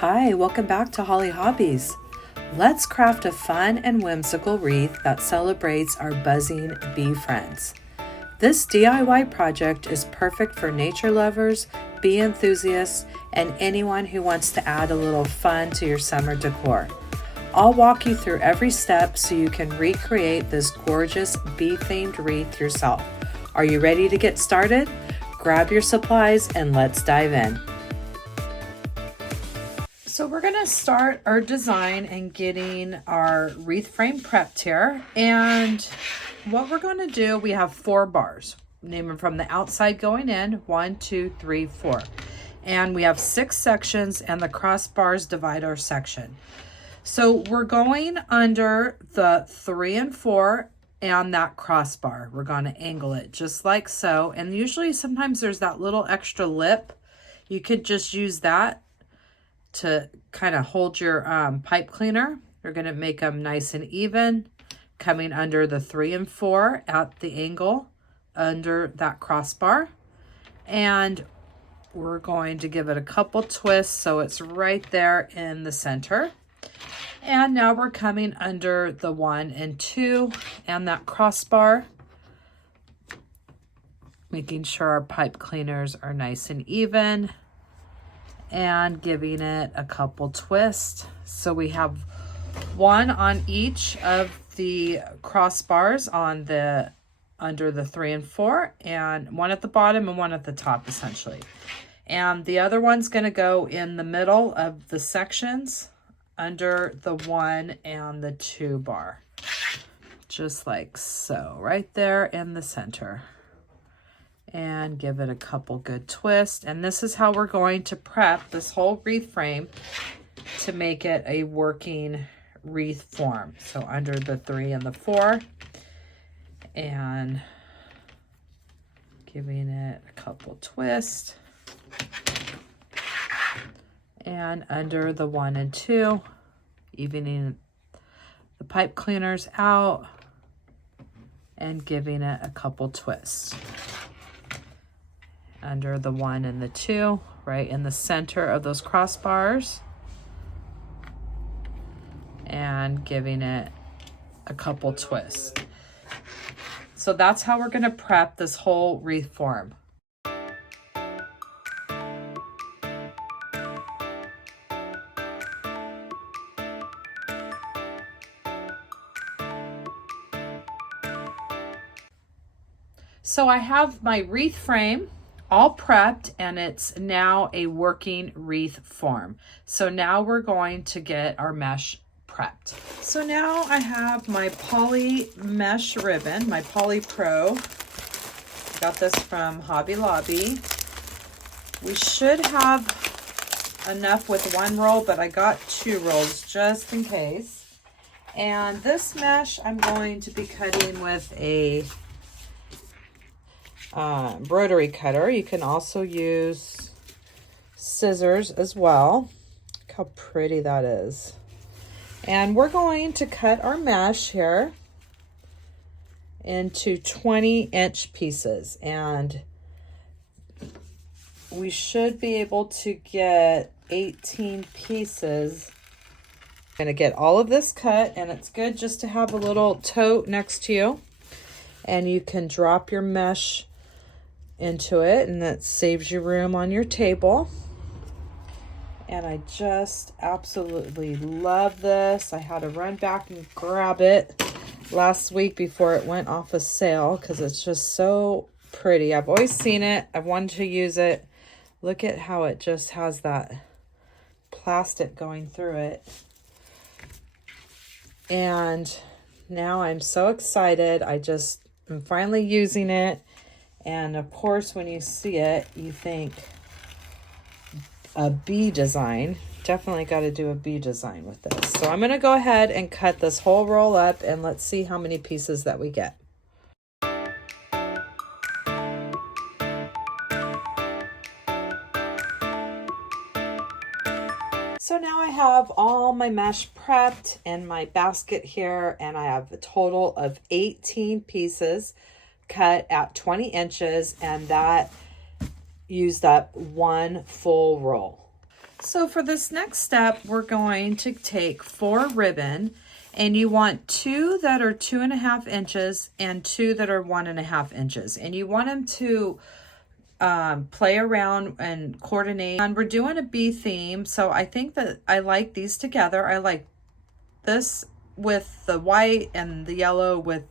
Hi, welcome back to Hollie Hobbies. Let's craft a fun and whimsical wreath that celebrates our buzzing bee friends. This DIY project is perfect for nature lovers, bee enthusiasts, and anyone who wants to add a little fun to your summer decor. I'll walk you through every step so you can recreate this gorgeous bee-themed wreath yourself. Are you ready to get started? Grab your supplies and let's dive in. So we're going to start our design and getting our wreath frame prepped here. And what we're going to do, we have 4 bars. Name them from the outside going in, 1, 2, 3, 4. And we have 6 sections and the crossbars divide our section. So we're going under the 3 and 4 and that crossbar. We're going to angle it just like so. And usually sometimes there's that little extra lip. You could just use that to kind of hold your pipe cleaner. You're going to make them nice and even, coming under the 3 and 4 at the angle under that crossbar. And we're going to give it a couple twists so it's right there in the center. And now we're coming under the 1 and 2 and that crossbar, making sure our pipe cleaners are nice and even, and giving it a couple twists. So we have 1 on each of the crossbars on the under the 3 and 4, and 1 at the bottom and 1 at the top essentially. And the other one's going to go in the middle of the sections under the 1 and the 2 bar. Just like so, right there in the center. And give it a couple good twists. And this is how we're going to prep this whole wreath frame to make it a working wreath form. So under the 3 and the 4, and giving it a couple twists, and under the 1 and 2, evening the pipe cleaners out and giving it a couple twists. Under the 1 and the 2, right in the center of those crossbars, and giving it a couple twists. So that's how we're going to prep this whole wreath form. So I have my wreath frame all prepped and it's now a working wreath form. So now we're going to get our mesh prepped. So now I have my poly mesh ribbon, my Poly Pro. Got this from Hobby Lobby. We should have enough with 1 roll, but I got 2 rolls just in case. And this mesh I'm going to be cutting with a embroidery cutter. You can also use scissors as well. Look how pretty that is. And we're going to cut our mesh here into 20-inch pieces, and we should be able to get 18 pieces. I'm going to get all of this cut, and it's good just to have a little tote next to you, and you can drop your mesh into it, and that saves you room on your table. And I just absolutely love this. I had to run back and grab it last week before it went off of sale because it's just so pretty. I've always seen it. I've wanted to use it. Look at how it just has that plastic going through it. And now I'm so excited. I'm finally using it. And of course, when you see it, you think a bee design. Definitely got to do a bee design with this. So I'm going to go ahead and cut this whole roll up, and let's see how many pieces that we get. So now I have all my mesh prepped in my basket here, and I have a total of 18 pieces cut at 20 inches, and that used up 1 full roll. So for this next step, we're going to take 4 ribbon, and you want 2 that are 2.5 inches and 2 that are 1.5 inches. And you want them to play around and coordinate. And we're doing a bee theme, so I think that I like these together. I like this with the white and the yellow with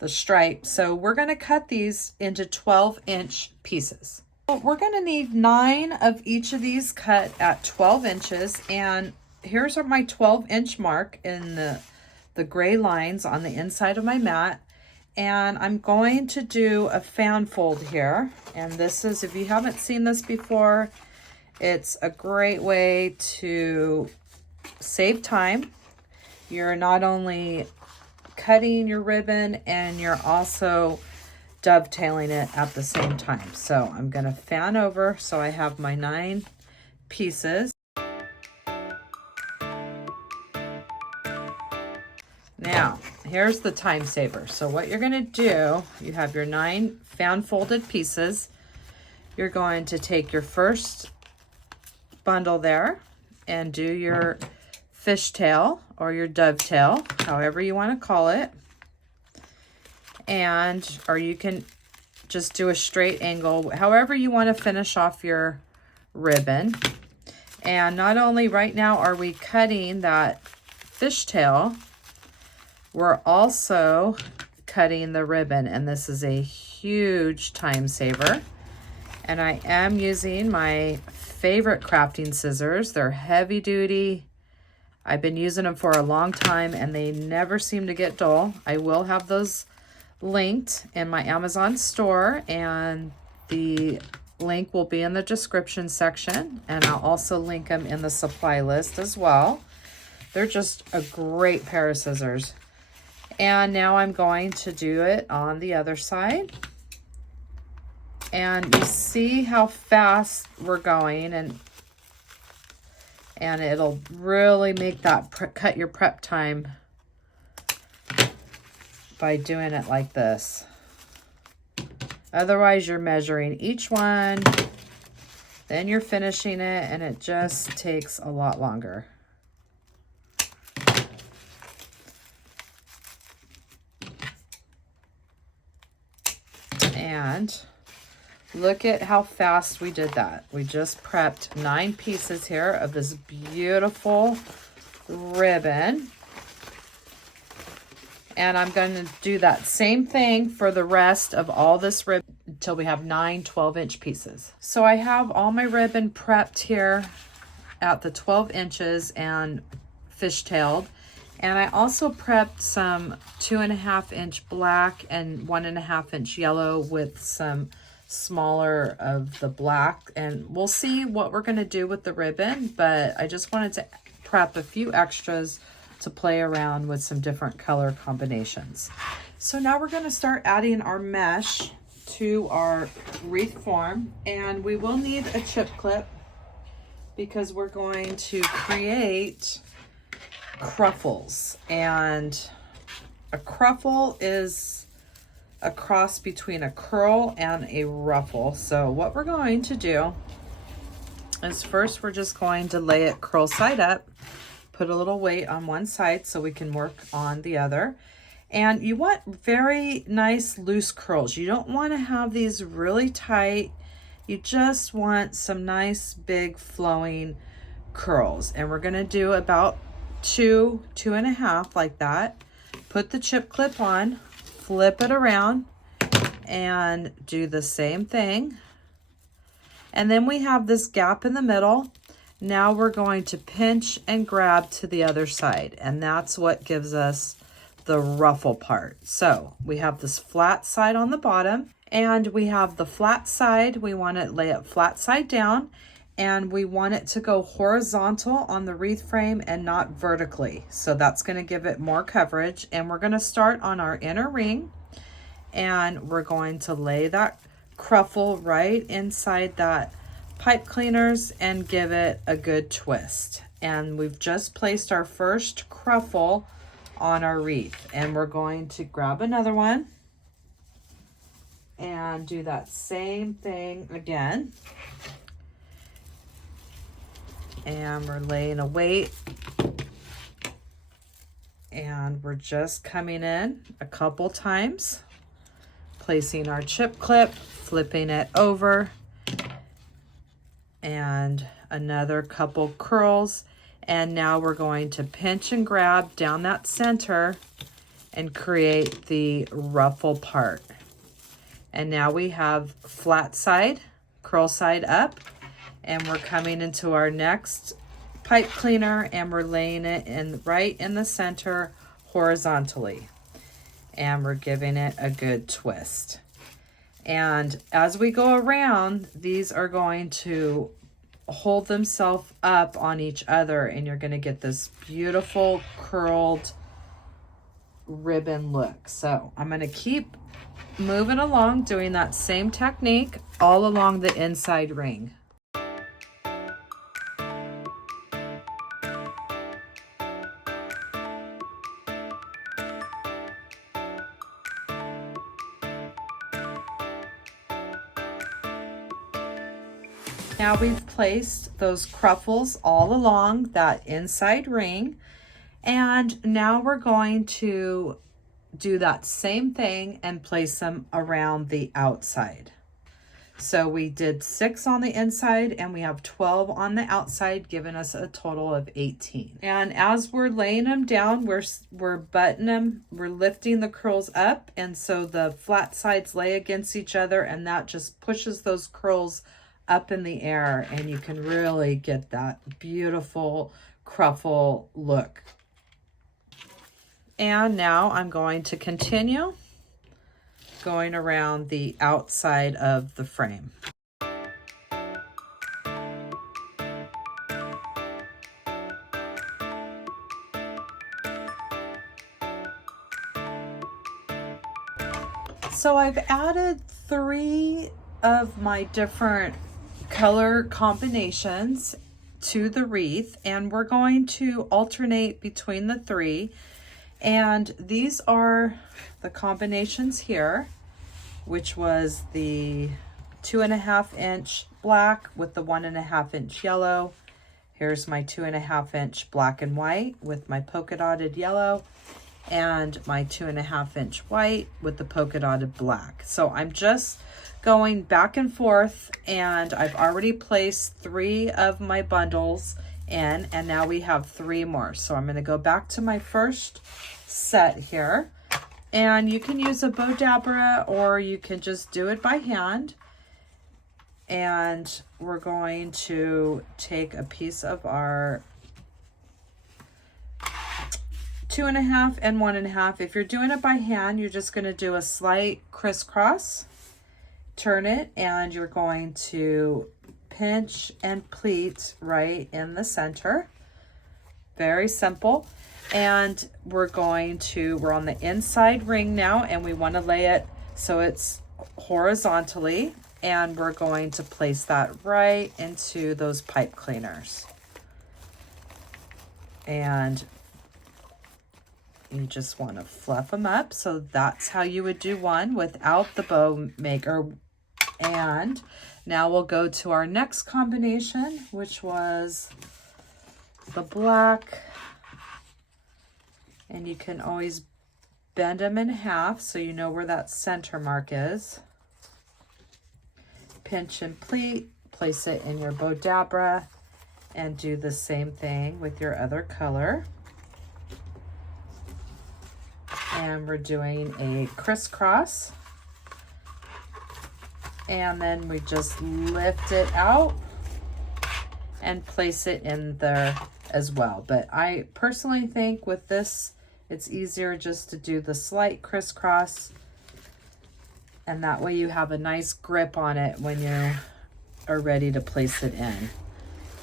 the stripe. So we're going to cut these into 12-inch pieces. We're going to need 9 of each of these cut at 12 inches. And here's my 12-inch mark in the gray lines on the inside of my mat. And I'm going to do a fan fold here. And this is, if you haven't seen this before, it's a great way to save time. You're not only cutting your ribbon and you're also dovetailing it at the same time. So I'm going to fan over so I have my 9 pieces. Now, here's the time saver. So what you're going to do, you have your 9 fan folded pieces. You're going to take your first bundle there and do your fishtail or your dovetail, however you want to call it. And, or you can just do a straight angle, however you want to finish off your ribbon. And not only right now are we cutting that fishtail, we're also cutting the ribbon, and this is a huge time saver. And I am using my favorite crafting scissors. They're heavy duty. I've been using them for a long time and they never seem to get dull. I will have those linked in my Amazon store, and the link will be in the description section, and I'll also link them in the supply list as well. They're just a great pair of scissors. And now I'm going to do it on the other side. And you see how fast we're going, and it'll really make that cut your prep time by doing it like this. Otherwise, you're measuring each one, then you're finishing it, and it just takes a lot longer. And look at how fast we did that. We just prepped 9 pieces here of this beautiful ribbon. And I'm going to do that same thing for the rest of all this ribbon until we have 9 12-inch pieces. So I have all my ribbon prepped here at the 12 inches and fishtailed. And I also prepped some 2.5-inch black and 1.5-inch yellow with some smaller of the black. And we'll see what we're going to do with the ribbon, but I just wanted to prep a few extras to play around with some different color combinations. So now we're going to start adding our mesh to our wreath form, and we will need a chip clip because we're going to create cruffles. And a cruffle is a cross between a curl and a ruffle. So what we're going to do is first we're just going to lay it curl side up, put a little weight on one side so we can work on the other. And you want very nice loose curls. You don't want to have these really tight. You just want some nice big flowing curls. And we're going to do about 2.5 like that. Put the chip clip on, flip it around, and do the same thing. And then we have this gap in the middle. Now we're going to pinch and grab to the other side, and that's what gives us the ruffle part. So we have this flat side on the bottom, and we have the flat side. We want to lay it flat side down, and we want it to go horizontal on the wreath frame and not vertically. So that's going to give it more coverage. And we're going to start on our inner ring, and we're going to lay that cruffle right inside that pipe cleaners and give it a good twist. And we've just placed our first cruffle on our wreath, and we're going to grab another one and do that same thing again. And we're laying a weight. And we're just coming in a couple times, placing our chip clip, flipping it over, and another couple curls. And now we're going to pinch and grab down that center and create the ruffle part. And now we have flat side, curl side up, and we're coming into our next pipe cleaner and we're laying it in right in the center horizontally. And we're giving it a good twist. And as we go around, these are going to hold themselves up on each other and you're going to get this beautiful curled ribbon look. So I'm going to keep moving along, doing that same technique all along the inside ring. Now we've placed those cruffles all along that inside ring, and now we're going to do that same thing and place them around the outside. So we did 6 on the inside and we have 12 on the outside, giving us a total of 18. And as we're laying them down, we're buttoning them, we're lifting the curls up, and so the flat sides lay against each other, and that just pushes those curls up in the air, and you can really get that beautiful cruffle look. And now I'm going to continue going around the outside of the frame. So I've added 3 of my different color combinations to the wreath, and we're going to alternate between the 3. And these are the combinations here, which was the 2.5 inch black with the 1.5 inch yellow. Here's my 2.5 inch black and white with my polka dotted yellow, and my 2.5 inch white with the polka dotted black. So I'm just going back and forth, and I've already placed 3 of my bundles in, and now we have 3 more. So I'm going to go back to my first set here, and you can use a bow dabra or you can just do it by hand. And we're going to take a piece of our 2.5 and 1.5. If you're doing it by hand, you're just going to do a slight crisscross, turn it, and you're going to pinch and pleat right in the center. Very simple. And we're on the inside ring now, and we want to lay it so it's horizontally, and we're going to place that right into those pipe cleaners. And you just want to fluff them up. So that's how you would do one without the bow maker. And now we'll go to our next combination, which was the black. And you can always bend them in half so you know where that center mark is. Pinch and pleat, place it in your bow dabra, and do the same thing with your other color. And we're doing a crisscross. And then we just lift it out and place it in there as well. But I personally think with this, it's easier just to do the slight crisscross, and that way you have a nice grip on it when you are ready to place it in.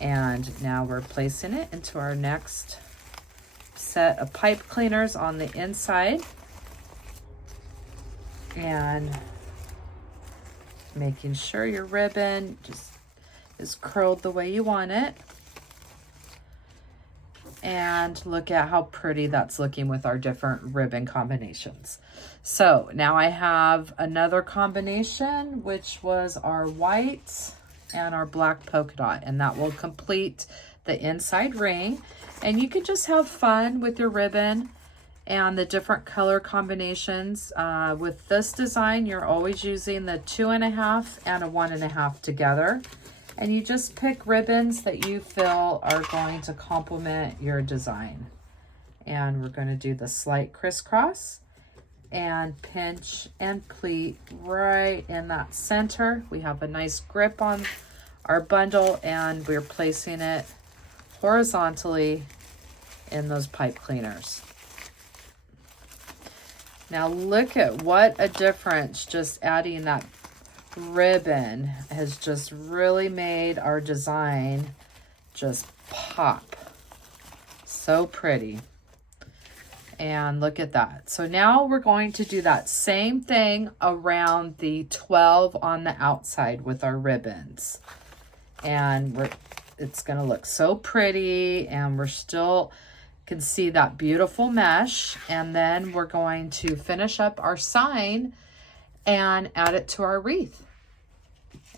And now we're placing it into our next set of pipe cleaners on the inside, and making sure your ribbon just is curled the way you want it. And look at how pretty that's looking with our different ribbon combinations. So now I have another combination, which was our white and our black polka dot, and that will complete the inside ring. And you can just have fun with your ribbon and the different color combinations. With this design, you're always using the 2.5 and a 1.5 together. And you just pick ribbons that you feel are going to complement your design. And we're going to do the slight crisscross and pinch and pleat right in that center. We have a nice grip on our bundle and we're placing it horizontally in those pipe cleaners. Now look at what a difference just adding that ribbon has just really made our design just pop. So pretty. And look at that. So now we're going to do that same thing around the 12 on the outside with our ribbons. And it's going to look so pretty, and we're still can see that beautiful mesh. And then we're going to finish up our sign and add it to our wreath.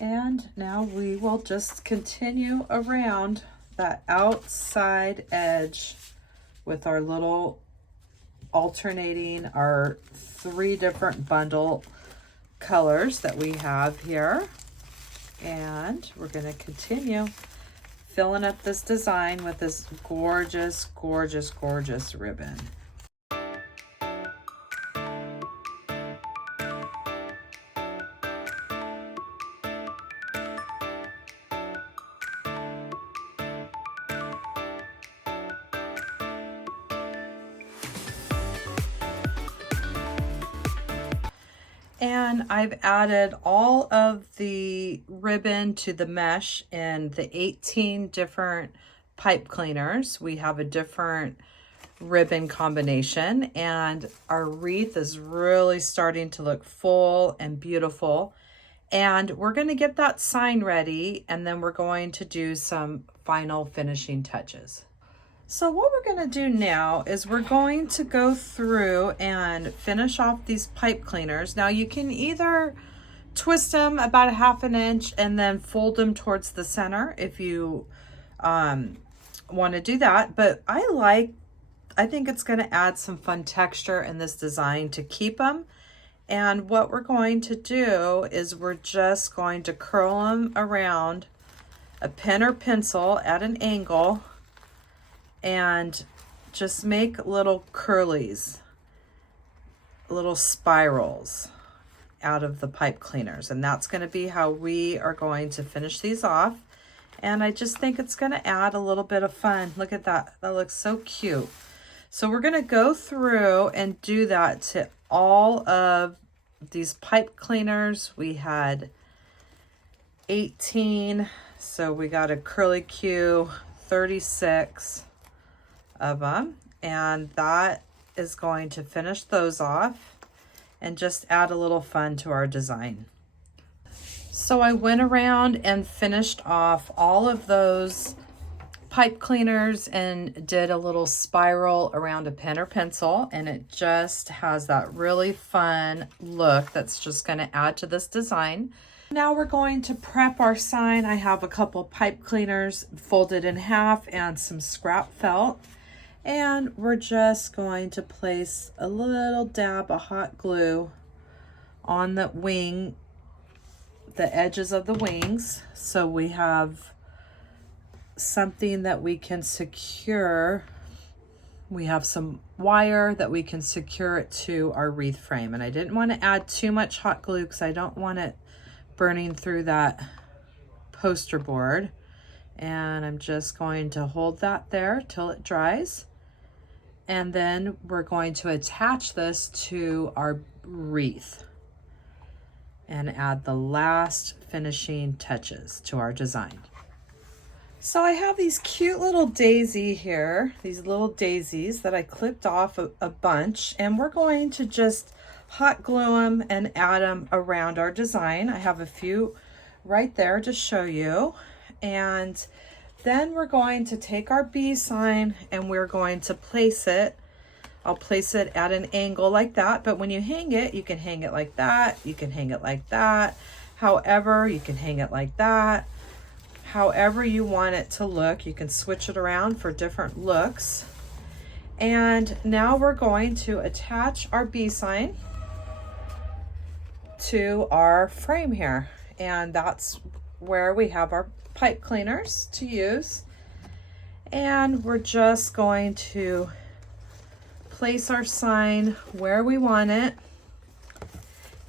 And now we will just continue around that outside edge with our little alternating our 3 different bundle colors that we have here. And we're going to continue filling up this design with this gorgeous, gorgeous, gorgeous ribbon. And I've added all of the ribbon to the mesh in the 18 different pipe cleaners. We have a different ribbon combination, and our wreath is really starting to look full and beautiful. And we're going to get that sign ready, and then we're going to do some final finishing touches. So what we're going to do now is we're going to go through and finish off these pipe cleaners. Now you can either twist them about 1/2 inch and then fold them towards the center if you want to do that. But I think it's going to add some fun texture in this design to keep them. And what we're going to do is we're just going to curl them around a pen or pencil at an angle and just make little curlies, little spirals out of the pipe cleaners. And that's going to be how we are going to finish these off. And I just think it's going to add a little bit of fun. Look at that. That looks so cute. So we're going to go through and do that to all of these pipe cleaners. We had 18. So we got a curly Q, 36 of them, and that is going to finish those off and just add a little fun to our design. So I went around and finished off all of those pipe cleaners and did a little spiral around a pen or pencil, and it just has that really fun look that's just going to add to this design. Now we're going to prep our sign. I have a couple pipe cleaners folded in half and some scrap felt. And we're just going to place a little dab of hot glue on the wing, the edges of the wings. So we have something that we can secure. We have some wire that we can secure it to our wreath frame. And I didn't want to add too much hot glue because I don't want it burning through that poster board. And I'm just going to hold that there till it dries. And then we're going to attach this to our wreath and add the last finishing touches to our design. So I have these cute little daisy here, these little daisies that I clipped off a bunch, and we're going to just hot glue them and add them around our design. I have a few right there to show you. And then we're going to take our bee sign and we're going to place it. I'll place it at an angle like that, but when you hang it, you can hang it like that, you can hang it like that. However, you can hang it like that. however you want it to look. You can switch it around for different looks. And now we're going to attach our bee sign to our frame here. And that's where we have our pipe cleaners to use. And we're just going to place our sign where we want it.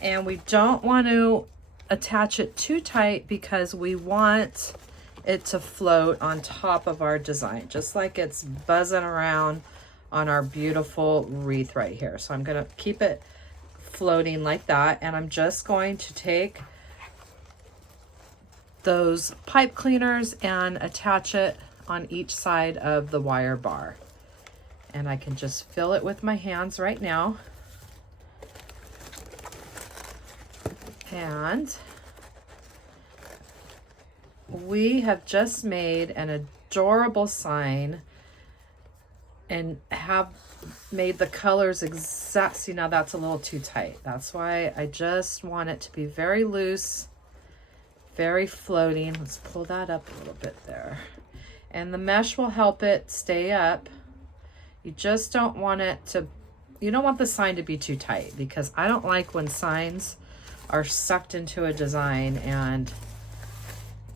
And we don't want to attach it too tight because we want it to float on top of our design, just like it's buzzing around on our beautiful wreath right here. So I'm going to keep it floating like that, and I'm just going to take those pipe cleaners and attach it on each side of the wire bar. And I can just fill it with my hands right now. And we have just made an adorable sign and have made the colors exact. See, now that's a little too tight. That's why I just want it to be very loose, very floating. Let's pull that up a little bit there. And the mesh will help it stay up. You just don't want it to, you don't want the sign to be too tight, because I don't like when signs are sucked into a design and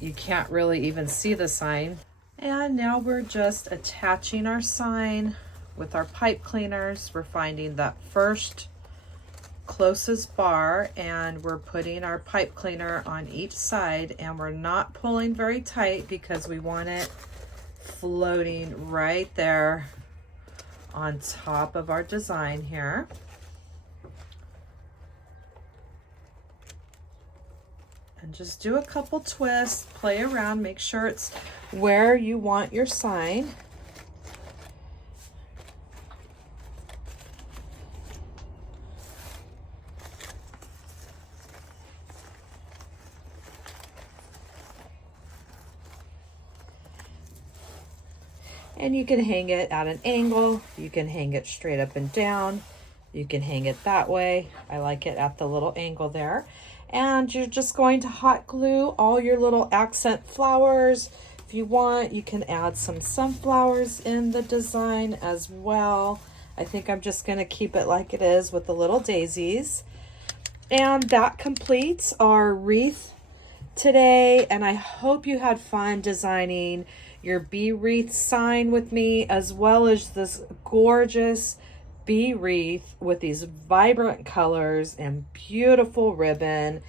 you can't really even see the sign. And now we're just attaching our sign with our pipe cleaners. We're finding that first closest bar and we're putting our pipe cleaner on each side, and we're not pulling very tight because we want it floating right there on top of our design here. And just do a couple twists, play around, make sure it's where you want your sign. And you can hang it at an angle, you can hang it straight up and down, you can hang it that way. I like it at the little angle there. And you're just going to hot glue all your little accent flowers. If you want, you can add some sunflowers in the design as well. I think I'm just going to keep it like it is with the little daisies. And that completes our wreath today. And I hope you had fun designing your bee wreath sign with me, as well as this gorgeous bee wreath with these vibrant colors and beautiful ribbon.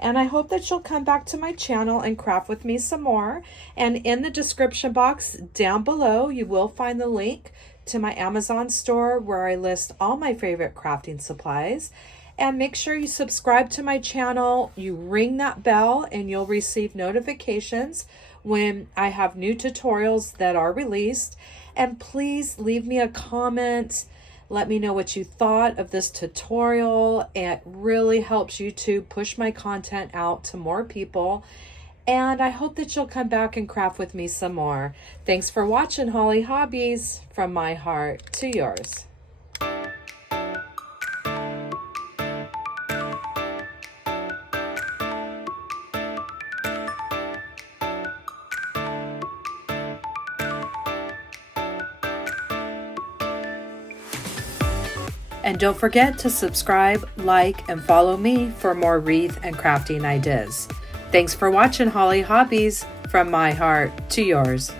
And I hope that you'll come back to my channel and craft with me some more. And in the description box down below, you will find the link to my Amazon store where I list all my favorite crafting supplies. And make sure you subscribe to my channel, you ring that bell, and you'll receive notifications when I have new tutorials that are released. And please leave me a comment. Let me know what you thought of this tutorial. It really helps YouTube push my content out to more people. And I hope that you'll come back and craft with me some more. Thanks for watching Hollie Hobbies, from my heart to yours. And don't forget to subscribe, like, and follow me for more wreath and crafting ideas. Thanks for watching Hollie Hobbies, from my heart to yours.